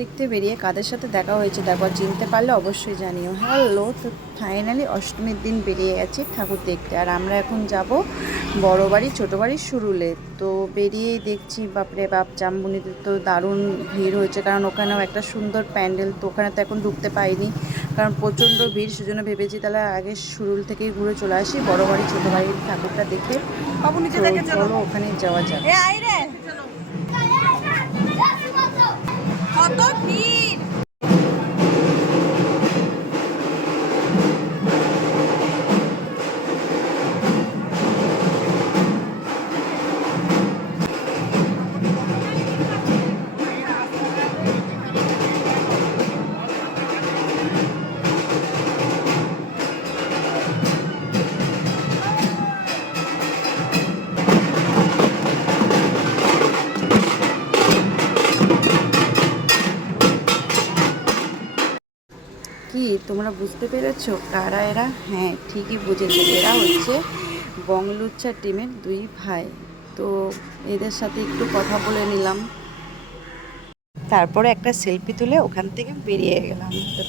দেখতে বেরিয়ে কাদের সাথে দেখা হয়েছে দেখো, চিনতে পারলে অবশ্যই জানিও। হ্যালো, তো ফাইনালি অষ্টমীর দিন বেরিয়ে গেছি ঠাকুর দেখতে। আর আমরা এখন যাব বড় বাড়ি ছোট বাড়ির শুরুলে। তো বেরিয়েই দেখছি বাপরে বাপ, জামবুনিতে তো দারুণ ভিড় হয়েছে, কারণ ওখানেও একটা সুন্দর প্যান্ডেল। তো ওখানে তো এখন ঢুকতে পাইনি, কারণ প্রচণ্ড ভিড়। সেজন্য ভেবেছি তাহলে আগে শুরুল থেকেই ঘুরে চলে আসি, বড় বাড়ি ছোট বাড়ির ঠাকুরটা দেখে। তো চলো ওখানে যাওয়া যাক। কত ভিড়! কি তোমরা বুঝতে পেরেছো কারা এরা? হ্যাঁ, ঠিকই বুঝেছো, এরা হচ্ছে বংলুচ্চা টিমের দুই ভাই। তো এদের সাথে একটু কথা বলে নিলাম, তারপরে একটা সেলফি তুলে ওখান থেকে বেরিয়ে গেলাম। তো